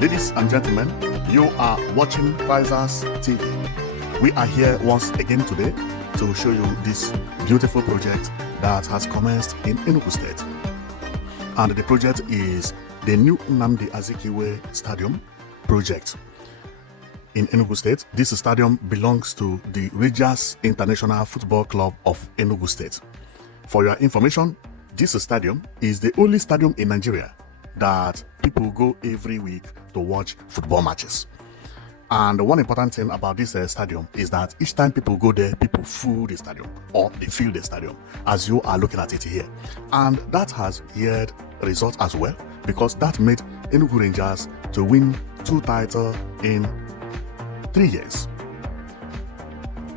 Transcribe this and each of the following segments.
Ladies and gentlemen, you are watching Prizers TV. We are here once again today to show you this beautiful project that has commenced in Enugu State. And the project is the new Nnamdi Azikiwe Stadium project in Enugu State. This stadium belongs to the Rangers International Football Club of Enugu State. For your information, this stadium is the only stadium in Nigeria that people go every week to watch football matches. And one important thing about this stadium is that each time people go there, people fill the stadium, or they fill the stadium, as you are looking at it here. And that has yielded results as well, because that made Enugu Rangers to win 2 titles in 3 years.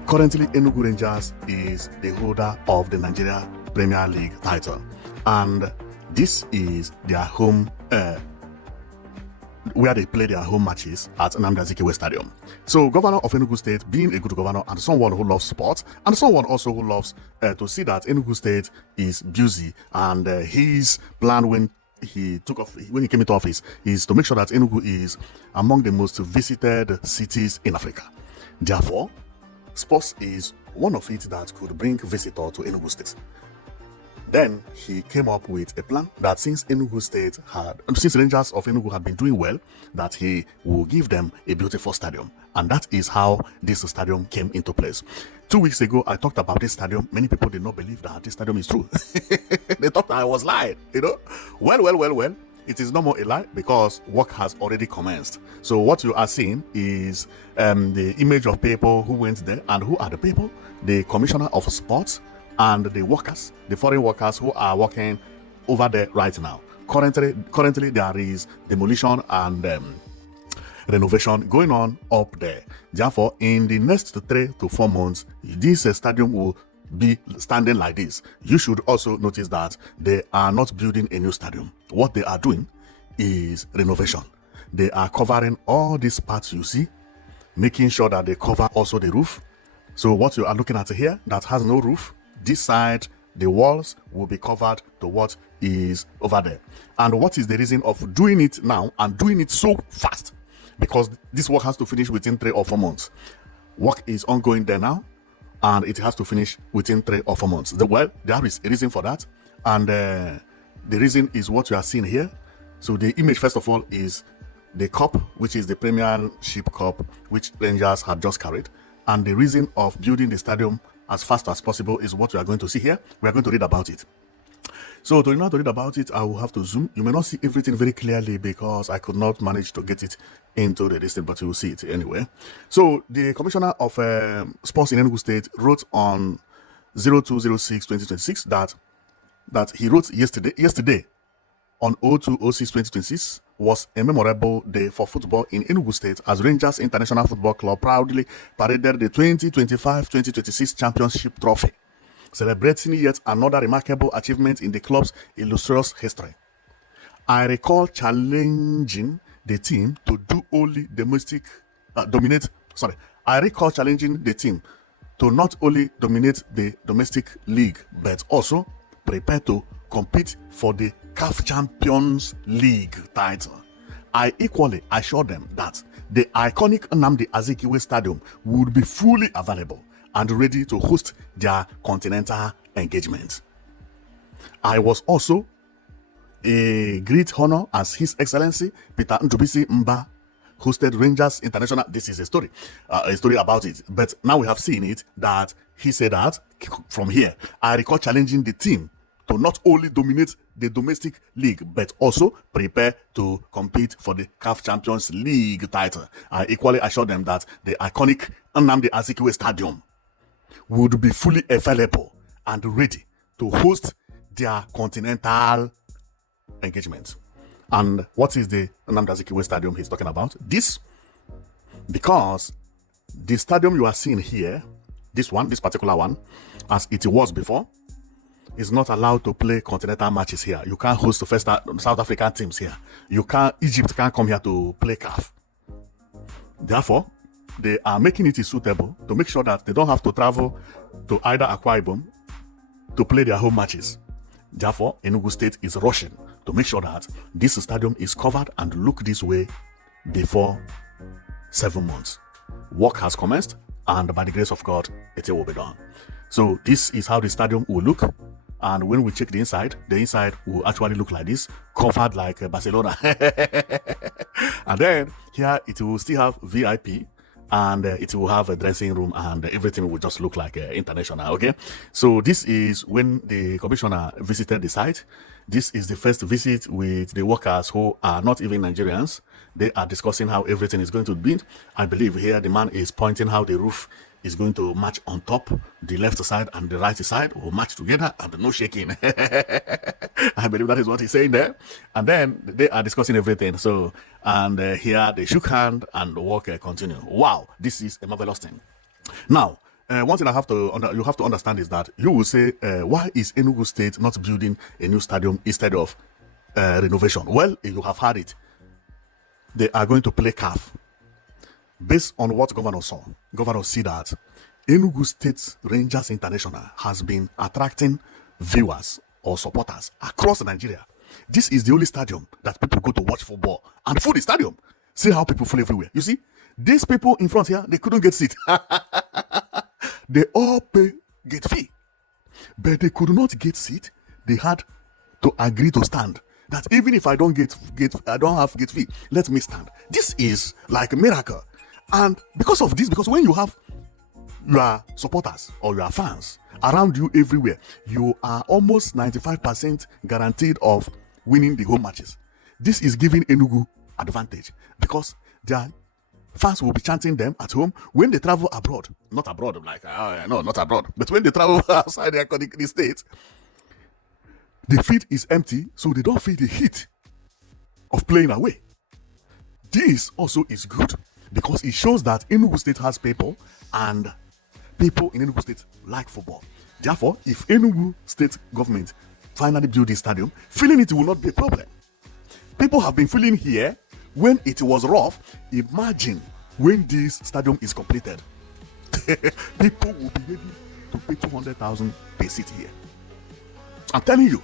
Currently, Enugu Rangers is the holder of the Nigeria Premier League title, and this is their home, where they play their home matches at Nnamdi Azikiwe Stadium. So, Governor of Enugu State, being a good governor and someone who loves sports, and someone also who loves to see that Enugu State is busy, and his plan when he came into office is to make sure that Enugu is among the most visited cities in Africa. Therefore, sports is one of it that could bring visitors to Enugu State. Then he came up with a plan that since Rangers of Enugu had been doing well, that he will give them a beautiful stadium. And that is how this stadium came into place. 2 weeks ago, I talked about this stadium. Many people did not believe that this stadium is true. They thought I was lying, you know. Well. It is no more a lie, because work has already commenced. So what you are seeing is the image of people who went there. And who are the people? The Commissioner of Sports and the workers, the foreign workers who are working over there right now. Currently there is demolition and renovation going on up there. Therefore, in the next 3 to 4 months, this stadium will be standing like this. You should also notice that they are not building a new stadium. What they are doing is renovation. They are covering all these parts you see, making sure that they cover also the roof. So what you are looking at here that has no roof, this side, the walls will be covered to what is over there. And what is the reason of doing it now and doing it so fast? Because this work has to finish within 3 or 4 months. Work is ongoing there now, and it has to finish within 3 or 4 months. Well, there is a reason for that, and the reason is what you are seeing here. So the image, first of all, is the cup, which is the Premiership Cup, which Rangers had just carried. And the reason of building the stadium as fast as possible is what we are going to see here. We are going to read about it. So to read about it, I will have to zoom. You may not see everything very clearly because I could not manage to get it into the distance, but you will see it anyway. So the Commissioner of Sports in Enugu State wrote on 02/06/2026 that he wrote yesterday on 02/06/2026 was a memorable day for football in Enugu State, as Rangers International Football Club proudly paraded the 2025-2026 Championship Trophy, celebrating yet another remarkable achievement in the club's illustrious history. I recall challenging the team to not only dominate the domestic league, but also prepare to compete for the CAF Champions League title. I equally assured them that the iconic Nnamdi Azikiwe Stadium would be fully available and ready to host their continental engagement. I was also a great honor as His Excellency Peter Ndubisi Mba hosted Rangers International. This is a story about it. But now we have seen it, that he said that from here, I recall challenging the team to not only dominate the domestic league, but also prepare to compete for the CAF Champions League title. I equally assured them that the iconic Nnamdi Azikiwe Stadium would be fully available and ready to host their continental engagement. And what is the Nnamdi Azikiwe Stadium he's talking about? This, because the stadium you are seeing here, this particular one, as it was before, is not allowed to play continental matches here. You can't host the first South African teams here. Egypt can't come here to play CAF. Therefore, they are making it suitable to make sure that they don't have to travel to either Akwa Ibom to play their home matches. Therefore, Enugu State is rushing to make sure that this stadium is covered and look this way before 7 months. Work has commenced, and by the grace of God, it will be done. So this is how the stadium will look. And when we check the inside will actually look like this, covered like Barcelona. And then here it will still have VIP, and it will have a dressing room, and everything will just look like international. Okay, so this is when the commissioner visited the site. This is the first visit with the workers who are not even Nigerians. They are discussing how everything is going to be. I believe here the man is pointing how the roof is going to match on top. The left side and the right side will match together, and no shaking. I believe that is what he's saying there. And then they are discussing everything. So, and here they shook hand and the work continue. Wow, this is a marvelous thing. Now, one thing you have to understand is that you will say, why is Enugu State not building a new stadium instead of renovation? Well, you have heard it. They are going to play CAF. Based on what governor saw, governor see that Enugu State Rangers International has been attracting viewers or supporters across Nigeria. This is the only stadium that people go to watch football and full the stadium. See how people full everywhere. You see, these people in front here, they couldn't get seat. They all pay gate fee, but they could not get seat. They had to agree to stand. That even if I don't I don't have gate fee, let me stand. This is like a miracle. And because of this, because when you have your supporters or your fans around you everywhere, you are almost 95% guaranteed of winning the home matches. This is giving Enugu advantage because their fans will be chanting them at home when they travel abroad. Not abroad, like, no, not abroad. But when they travel outside the state, the field is empty, so they don't feel the heat of playing away. This also is good because it shows that Enugu State has people, and people in Enugu State like football. Therefore, if Enugu State government finally build this stadium, filling it will not be a problem. People have been filling here when it was rough. Imagine when this stadium is completed. People will be ready to pay 200,000 per seat here. I'm telling you,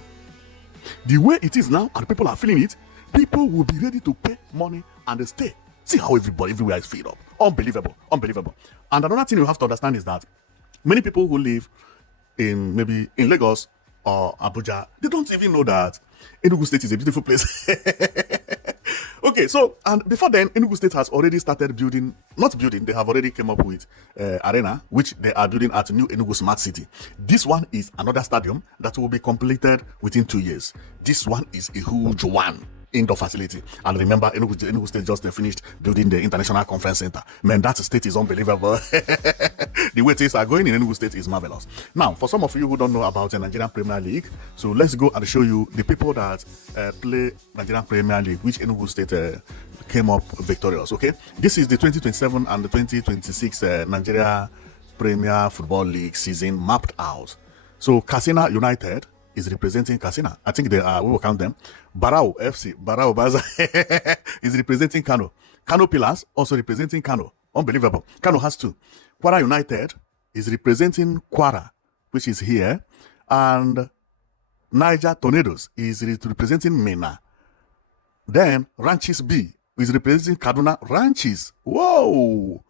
the way it is now and people are feeling it, people will be ready to pay money and stay. See how everywhere is filled up. Unbelievable. And another thing you have to understand is that many people who live maybe in Lagos or Abuja, they don't even know that Enugu State is a beautiful place. Okay, so, and before then, Enugu State has already started they have already came up with arena, which they are building at New Enugu Smart City. This one is another stadium that will be completed within 2 years. This one is a huge one. Indoor facility. And remember, Enugu State just finished building the International Conference Center. Man, that state is unbelievable. The way things are going in Enugu State is marvelous. Now, for some of you who don't know about the Nigerian Premier League, so let's go and show you the people that play Nigerian Premier League, which Enugu State came up victorious. Okay, this is the 2027 and the 2026 Nigeria Premier Football League season mapped out. So, Katsina United is representing Katsina. I think we will count them. Barao FC, Barao Baza is representing Kano. Kano Pillars also representing Kano. Unbelievable. Kano has two. Kwara United is representing Kwara, which is here. And Niger Tornadoes is representing Mena. Then Ranches B is representing Kaduna Ranches. Whoa!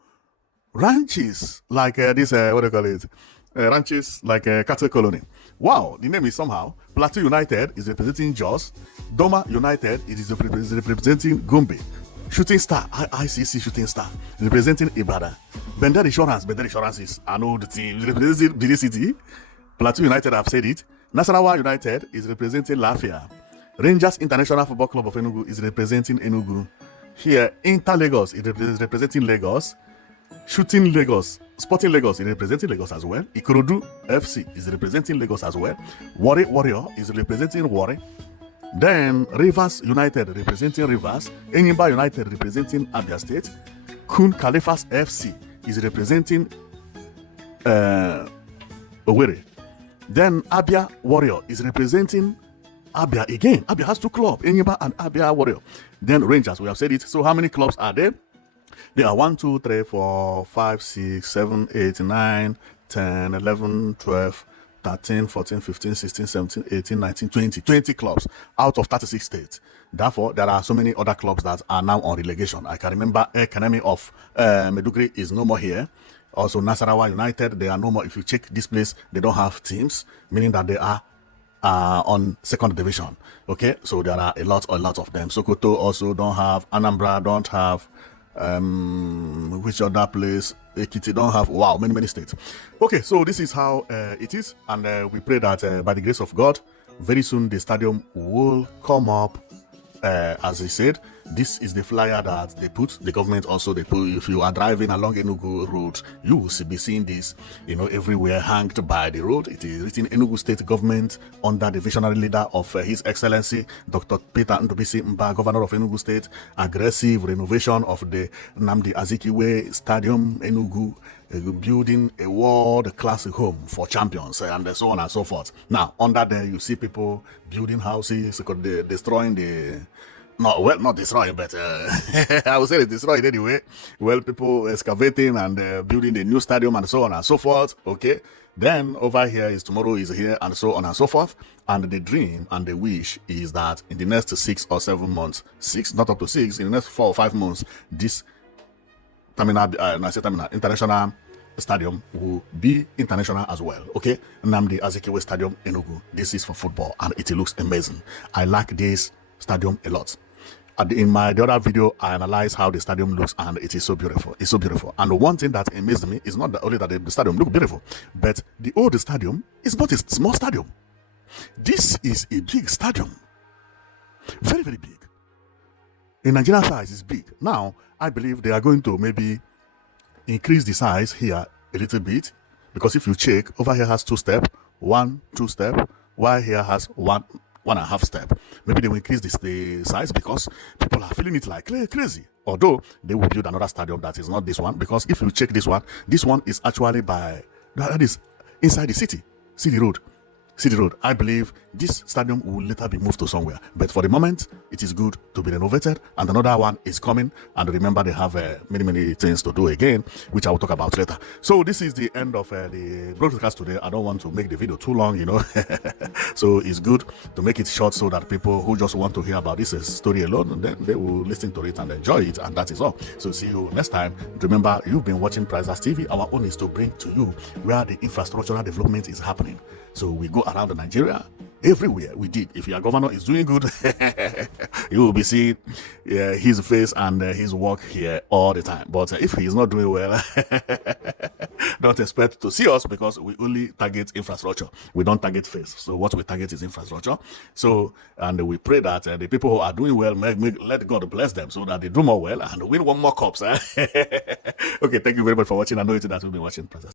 Ranches, like this, what do you call it? Ranches like a cattle colony. Wow, the name is somehow. Plateau United is representing Jos. Doma United is representing Gombe. Shooting Star, ICC Shooting Star, representing Ibadan. Bender Insurance is an old team, representing Bidi City. Plateau United, I've said it. Nasarawa United is representing Lafia. Rangers International Football Club of Enugu is representing Enugu. Here, Inter Lagos is representing Lagos. Shooting Lagos, Sporting Lagos is representing Lagos as well. Ikorodu FC is representing Lagos as well. Warrior is representing Warri. Then Rivers United representing Rivers. Enyimba United representing Abia State. Kun Khalifas FC is representing Owerri. Then Abia Warrior is representing Abia again. Abia has two clubs, Enyimba and Abia Warrior. Then Rangers, we have said it. So how many clubs are there? There are 1, 2, 3, 4, 5, 6, 7, 8, 9, 10, 11, 12, 13, 14, 15, 16, 17, 18, 19, 20, 20 clubs out of 36 states. Therefore, there are so many other clubs that are now on relegation. I can remember Academy of Meduguri is no more here. Also, Nasarawa United, they are no more. If you check this place, they don't have teams, meaning that they are on second division. Okay, so there are a lot of them. Sokoto also don't have. Anambra don't have. Which other place? Ekiti don't have. Wow, many states. Okay, so this is how it is, and we pray that by the grace of God, very soon the stadium will come up. As I said, this is the flyer that they put. The government also they put. If you are driving along Enugu road, you will be seeing this, everywhere hanged by the road. It is written Enugu State Government under the visionary leader of His Excellency Dr. Peter Ndubisi Mba, Governor of Enugu State. Aggressive renovation of the Nnamdi Azikiwe Stadium, Enugu. Building a world-class home for champions, and so on and so forth. Now, under there, you see people building houses, destroying the... not destroying, but I would say destroying anyway. Well, people excavating and building the new stadium and so on and so forth. Okay. Then over here is tomorrow is here and so on and so forth. And the dream and the wish is that in the next 6 or 7 months, not up to 6, in the next 4 or 5 months, this international stadium will be international as well. Okay, Nnamdi Azikiwe Stadium, Enugu. This is for football, and it looks amazing. I like this stadium a lot. In the other video, I analyzed how the stadium looks, and it is so beautiful. It's so beautiful. And the one thing that amazed me is not only that the stadium looks beautiful, but the old stadium is not a small stadium. This is a big stadium, very big. In Nigerian size, is big. Now, I believe they are going to maybe increase the size here a little bit, because if you check, over here has 2 steps, 1, 2 step, while here has 1.5 step. Maybe they will increase the size because people are feeling it like crazy. Although they will build another stadium that is not this one, because if you check this one is actually that is inside the city road. I believe this stadium will later be moved to somewhere. But for the moment, it is good to be renovated. And another one is coming. And remember, they have many things to do again, which I will talk about later. So this is the end of the broadcast today. I don't want to make the video too long, So it's good to make it short so that people who just want to hear about this story alone, then they will listen to it and enjoy it. And that is all. So see you next time. Remember, you've been watching Prizers TV. Our own is to bring to you where the infrastructural development is happening. So we go around Nigeria, everywhere we did. If your governor is doing good, you will be seeing his face and his work here all the time. But if he is not doing well, don't expect to see us, because we only target infrastructure. We don't target face. So what we target is infrastructure. So, and we pray that the people who are doing well, let God bless them so that they do more well and win 1 more cups. Okay, thank you very much for watching. I know that you'll be watching.